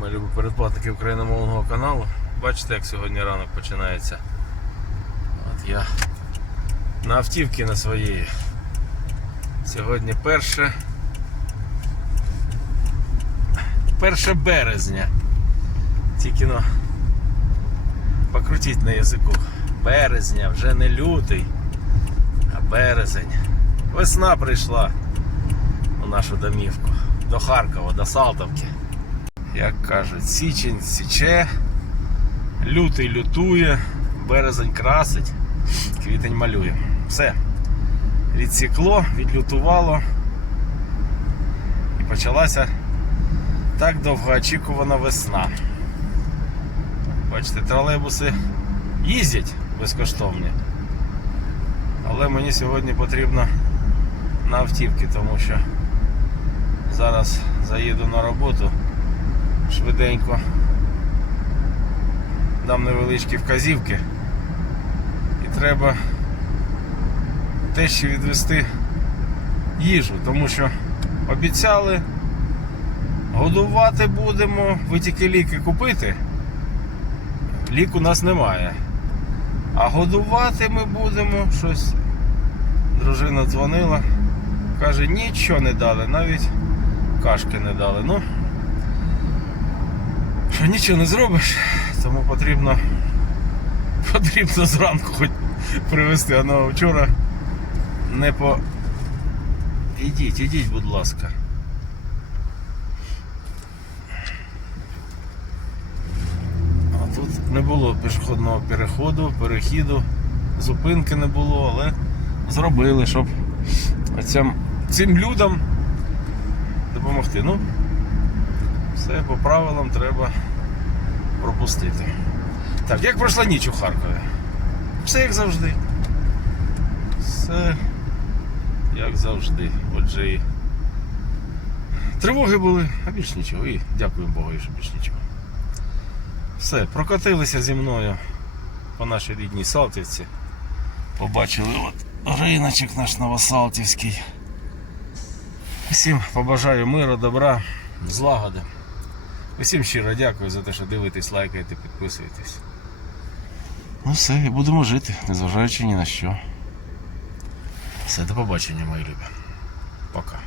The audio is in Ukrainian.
Ми любі передплатники україномовного каналу. Бачите, як сьогодні ранок починається. От я на автівці на своїй. Сьогодні перше. 1 березня. Тільки ну, покрутіть на язику. Березня, вже не лютий, а березень. Весна прийшла у нашу домівку. До Харкова, до Салтовки. Як кажуть, січень січе, лютий лютує, березень красить, квітень малює. Все. Відсікло, відлютувало. І почалася так довгоочікувана весна. Бачите, тролейбуси їздять безкоштовні. Але мені сьогодні потрібно на автівки, тому що зараз заїду на роботу швиденько. Дам невеличкі вказівки. І треба те ще відвести їжу, тому що обіцяли, годувати будемо, ви тільки ліки купити. Лік у нас немає. А годувати ми будемо щось. Дружина дзвонила, каже, нічого не дали, навіть кашки не дали. Ну, що нічого не зробиш, тому потрібно потрібно зранку хоч привезти. А ну вчора не по. Ідіть, ідіть, будь ласка. А тут не було пішохідного переходу, перехіду, зупинки не було, але зробили, щоб цим, цим людям допомогти. Ну, все по правилам треба пропустити. Так, як пройшла ніч у Харкові? Все як завжди. Все як завжди. Отже і тривоги були, а більш нічого. І дякую Богу, що більш нічого. Все, прокотилися зі мною по нашій рідній Салтівці. Побачили от риночок наш Новосалтівський. Всім побажаю миру, добра, злагоди. Усім щиро дякую за те, що дивитесь, лайкаєте, підписуєтесь. Ну все, і будемо жити, незважаючи ні на що. Все, до побачення, мої любі. Пока.